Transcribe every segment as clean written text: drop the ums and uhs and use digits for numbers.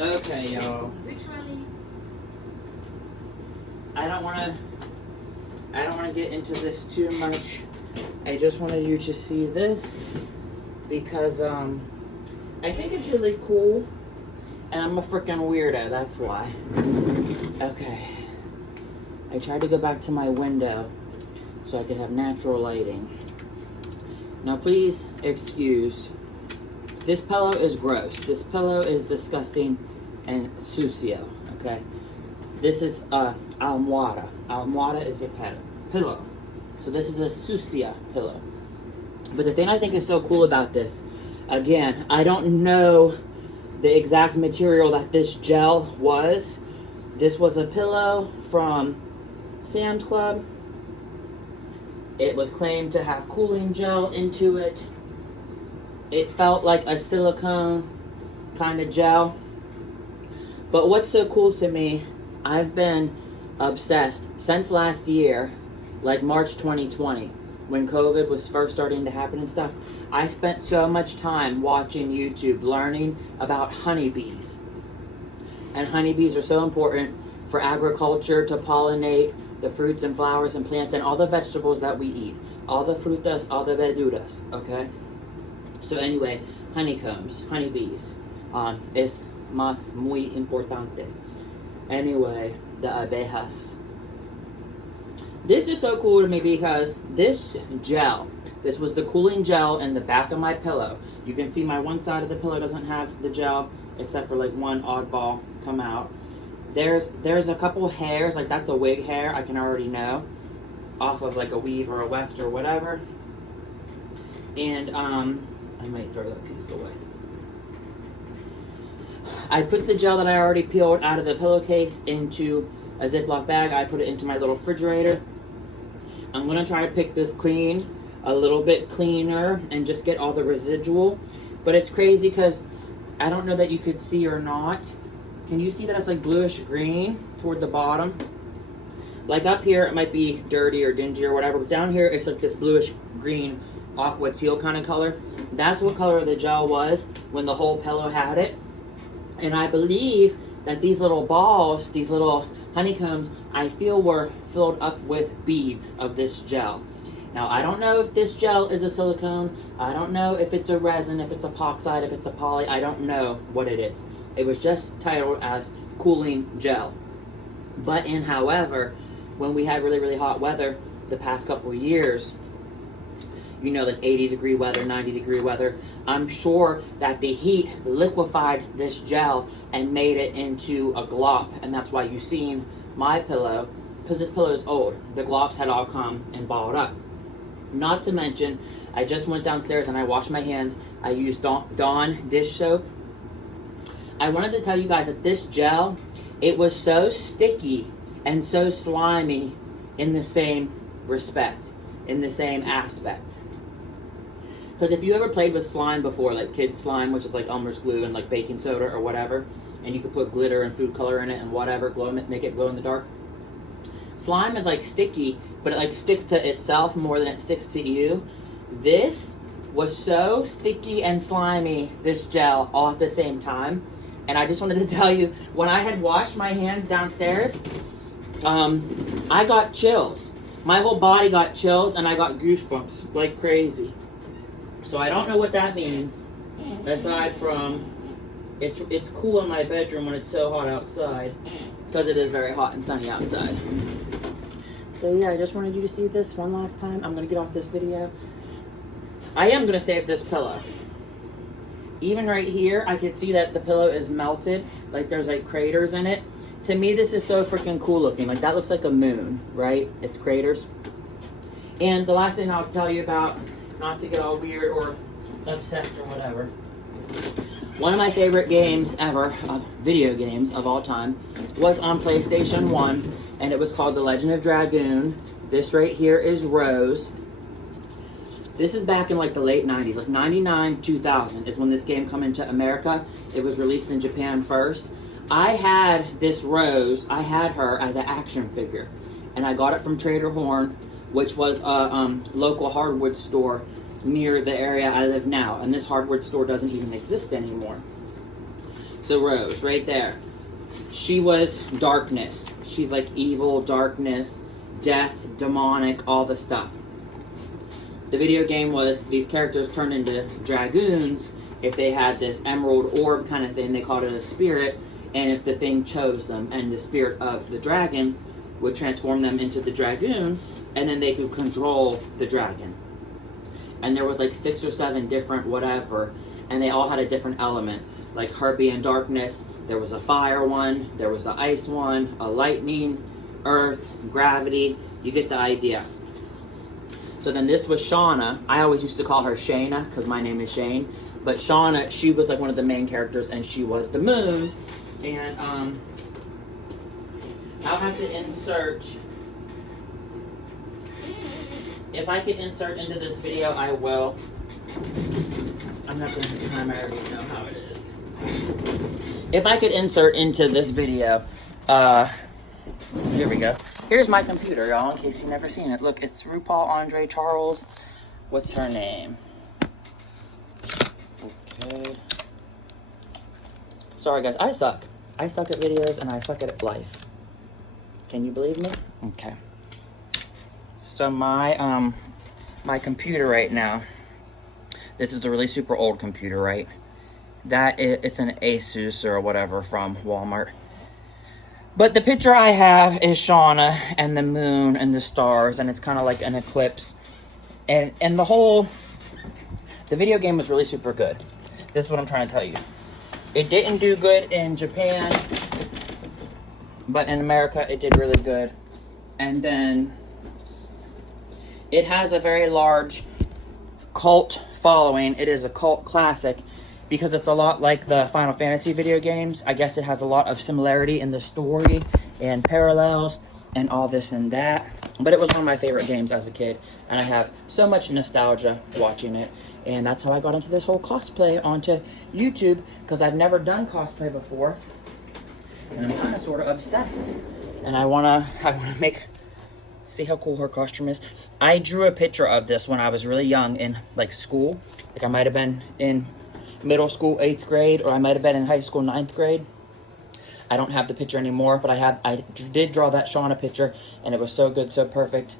Okay, y'all. Which really? I don't wanna get into this too much. I just wanted you to see this because I think it's really cool, and I'm a freaking weirdo. That's why. Okay. I tried to go back to my window so I could have natural lighting. Now, please excuse. This pillow is gross. This pillow is disgusting and sucio. Okay. This is almohada. Almohada is a pillow. So this is a sucia pillow. But the thing I think is so cool about this, again, I don't know the exact material that this gel was. This was a pillow from Sam's Club. It was claimed to have cooling gel into it. It felt like a silicone kind of gel. But what's so cool to me, I've been obsessed since last year, like March 2020, when COVID was first starting to happen and stuff. I spent so much time watching YouTube, learning about honeybees. And honeybees are so important for agriculture to pollinate the fruits and flowers and plants and all the vegetables that we eat. All the frutas, all the verduras, okay? So anyway, honeycombs, honeybees, es más muy importante. Anyway, the abejas. This is so cool to me because this gel, this was the cooling gel in the back of my pillow. You can see my one side of the pillow doesn't have the gel except for like one oddball come out. There's a couple hairs, like that's a wig hair, I can already know, off of like a weave or a weft or whatever. And I might throw that piece away. I put the gel that I already peeled out of the pillowcase into a Ziploc bag. I put it into my little refrigerator. I'm gonna try to pick this clean, a little bit cleaner, and just get all the residual. But it's crazy because I don't know that you could see or not. Can you see that it's like bluish green toward the bottom? Like up here, it might be dirty or dingy or whatever, but down here, it's like this bluish green, aqua teal kind of color. That's what color the gel was when the whole pillow had it. And I believe that these little balls, these little honeycombs, I feel were filled up with beads of this gel. Now, I don't know if this gel is a silicone. I don't know if it's a resin, if it's epoxide, if it's a poly. I don't know what it is. It was just titled as cooling gel. But however, when we had really, really hot weather the past couple of years, you know, like 80-degree weather, 90-degree weather, I'm sure that the heat liquefied this gel and made it into a glop. And that's why you've seen my pillow, because this pillow is old. The glops had all come and balled up. Not to mention, I just went downstairs and I washed my hands. I used Dawn dish soap. I wanted to tell you guys that this gel, it was so sticky and so slimy in the same respect, in the same aspect. Because if you ever played with slime before, like kids slime, which is like Elmer's glue and like baking soda or whatever, and you could put glitter and food color in it and whatever, make it glow in the dark. Slime is like sticky, but it like sticks to itself more than it sticks to you. This was so sticky and slimy, this gel, all at the same time. And I just wanted to tell you, when I had washed my hands downstairs, I got chills. My whole body got chills and I got goosebumps like crazy. So I don't know what that means, aside from it's cool in my bedroom when it's so hot outside, because it is very hot and sunny outside. So yeah, I just wanted you to see this one last time. I'm going to get off this video. I am going to save this pillow. Even right here, I can see that the pillow is melted. Like there's like craters in it. To me, this is so freaking cool looking. Like that looks like a moon, right? It's craters. And the last thing I'll tell you about, not to get all weird or obsessed or whatever. One of my favorite games ever, video games of all time, was on PlayStation 1, and it was called The Legend of Dragoon. This right here is Rose. This is back in like the late 90s, like 99, 2000 is when this game came into America. It was released in Japan first. I had this Rose, I had her as an action figure, and I got it from Trader Horn, which was a local hardwood store near the area I live now, and this hardwood store doesn't even exist anymore. So Rose, right there. She was darkness. She's like evil, darkness, death, demonic, all the stuff. The video game was these characters turned into dragoons if they had this emerald orb kind of thing. They called it a spirit, and if the thing chose them, and the spirit of the dragon would transform them into the dragoon, and then they could control the dragon. And there was like 6 or 7 different whatever, and they all had a different element. Like her being darkness, there was a fire one, there was an ice one, a lightning, earth, gravity. You get the idea. So then this was Shauna. I always used to call her Shayna because my name is Shane. But Shauna, she was like one of the main characters, and she was the moon. And I'll have to insert. If I could insert into this video, I will. I'm not going to have time. I already know how it is. If I could insert into this video, here we go. Here's my computer, y'all, in case you've never seen it. Look, it's RuPaul Andre Charles. What's her name? Okay. Sorry, guys. I suck. I suck at videos, and I suck at life. Can you believe me? Okay. So my computer right now, this is a really super old computer, right? It's an Asus or whatever from Walmart. But the picture I have is Shauna and the moon and the stars, and it's kind of like an eclipse. And the video game was really super good. This is what I'm trying to tell you. It didn't do good in Japan, but in America it did really good. And then it has a very large cult following. It is a cult classic because it's a lot like the Final Fantasy video games. I guess it has a lot of similarity in the story and parallels and all this and that. But it was one of my favorite games as a kid, and I have so much nostalgia watching it. And that's how I got into this whole cosplay onto YouTube, because I've never done cosplay before. And I'm kind of sort of obsessed. And I wanna make, see how cool her costume is? I drew a picture of this when I was really young in like school. Like I might have been in middle school 8th grade, or I might have been in high school 9th grade. I don't have the picture anymore, but I did draw that Shauna picture, and it was so good, so perfect.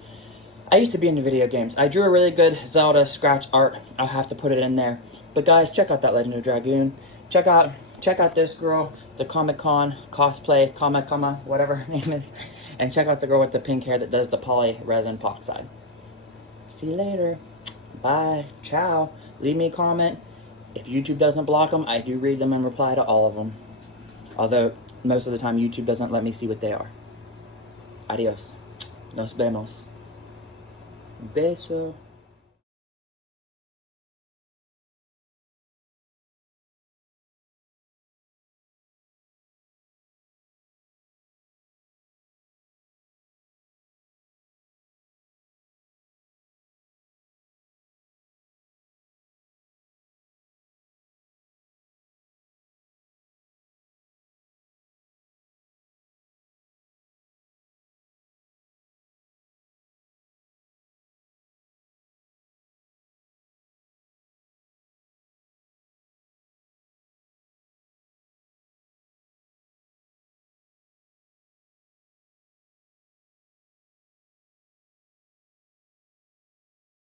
I used to be into video games. I drew a really good Zelda scratch art. I'll have to put it in there. But guys, check out that Legend of Dragoon. Check out this girl, the Comic-Con cosplay, whatever her name is. And check out the girl with the pink hair that does the poly resin epoxide. See you later. Bye. Ciao. Leave me a comment. If YouTube doesn't block them, I do read them and reply to all of them. Although, most of the time, YouTube doesn't let me see what they are. Adios. Nos vemos. Beso.